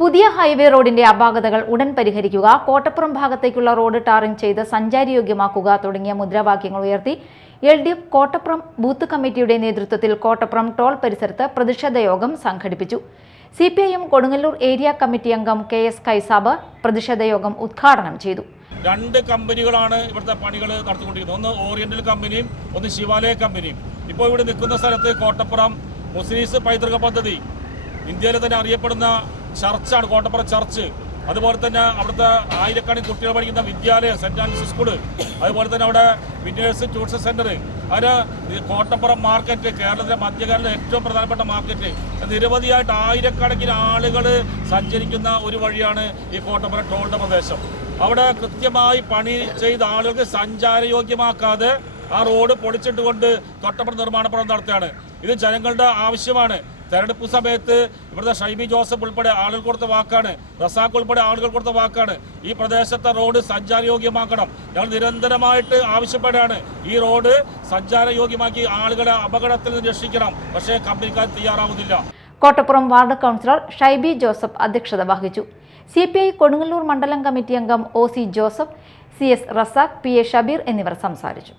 പുതിയ ഹൈവേ റോഡിന്റെ അപാകതകൾ ഉടൻ പരിഹരിക്കുക, കോട്ടപ്പുറം ഭാഗത്തേക്കുള്ള റോഡ് ടാറിംഗ് ചെയ്ത് സഞ്ചാരയോഗ്യമാക്കുക തുടങ്ങിയ മുദ്രാവാക്യങ്ങൾ ഉയർത്തി LDF കോട്ടപ്പുറം ബൂത്ത് കമ്മിറ്റിയുടെ നേതൃത്വത്തിൽ കോട്ടപ്പുറം ടോൾ പരിസരത്ത് പ്രതിഷേധ യോഗം സംഘടിപ്പിച്ചു. CPIM കൊടുങ്ങല്ലൂർ ഏരിയ കമ്മിറ്റി അംഗം KS കൈസാബ് പ്രതിഷേധ യോഗം ഉദ്ഘാടനം ചെയ്തു. രണ്ട് കമ്പനികളാണ് ഇവിടുത്തെ പണികൾ നടത്തിക്കൊണ്ടിരിക്കുന്നത്. ഒന്ന് ഓറിയന്റൽ കമ്പനിയും ഒന്ന് ശിവാലയ കമ്പനിയും. ഇപ്പോൾ ഇവിടെ നിൽക്കുന്ന സ്ഥലത്ത് കോട്ടപ്പുറം മുസ്ലിംസ് പൈതൃക പദ്ധതി, ഇന്ത്യയിലെ തന്നെ അറിയപ്പെടുന്ന ചർച്ചാണ് കോട്ടപ്പുറം ചർച്ച്. അതുപോലെ തന്നെ അവിടുത്തെ ആയിരക്കണക്കിന് കുട്ടികൾ പഠിക്കുന്ന വിദ്യാലയം, സെന്റ് ആൻഡ്രൂസ് സ്കൂള്, അതുപോലെ തന്നെ അവിടെ വിന്നേഴ്സ് ടൂറിസം സെന്റർ, അതിന് കോട്ടപ്പുറം മാർക്കറ്റ്, കേരളത്തിലെ മധ്യകേരളത്തിലെ ഏറ്റവും പ്രധാനപ്പെട്ട മാർക്കറ്റ്. നിരവധിയായിട്ട് ആയിരക്കണക്കിന് ആളുകൾ സഞ്ചരിക്കുന്ന ഒരു വഴിയാണ് ഈ കോട്ടപ്പുറം ടോളിന്റെ പ്രദേശം. അവിടെ കൃത്യമായി പണി ചെയ്ത ആളുകൾക്ക് സഞ്ചാരയോഗ്യമാക്കാതെ ആ റോഡ് പൊളിച്ചിട്ടുകൊണ്ട് തൊട്ടപ്പുറം നിർമ്മാണ പ്രവർത്തനം നടത്തുകയാണ്. ഇത് ജനങ്ങളുടെ ആവശ്യമാണ്. തെരഞ്ഞെടുപ്പ് സമയത്ത് ഇവിടുത്തെ ഷൈബി ജോസഫ് ഉൾപ്പെടെ ആളുകൾ കൊടുത്ത വാക്കാണ്, റസാഖ് ഉൾപ്പെടെ ആളുകൾ കൊടുത്ത വാക്കാണ്, ഈ പ്രദേശത്തെ റോഡ് സഞ്ചാരയോഗ്യമാക്കണം. ഞങ്ങൾ നിരന്തരമായിട്ട് ആവശ്യപ്പെടുകയാണ്, ഈ റോഡ് സഞ്ചാരയോഗ്യമാക്കി ആളുകളെ അപകടത്തിൽ നിന്ന് രക്ഷിക്കണം. പക്ഷേ കമ്പനിക്കാർ തയ്യാറാവുന്നില്ല. Kottappuram ward councillor Shaibi Joseph അധ്യക്ഷത വഹിച്ചു. CPI കൊടുങ്ങല്ലൂർ മണ്ഡലം കമ്മിറ്റി അംഗം OC Joseph, CS Razak, PA Shabeer എന്നിവർ സംസാരിച്ചു.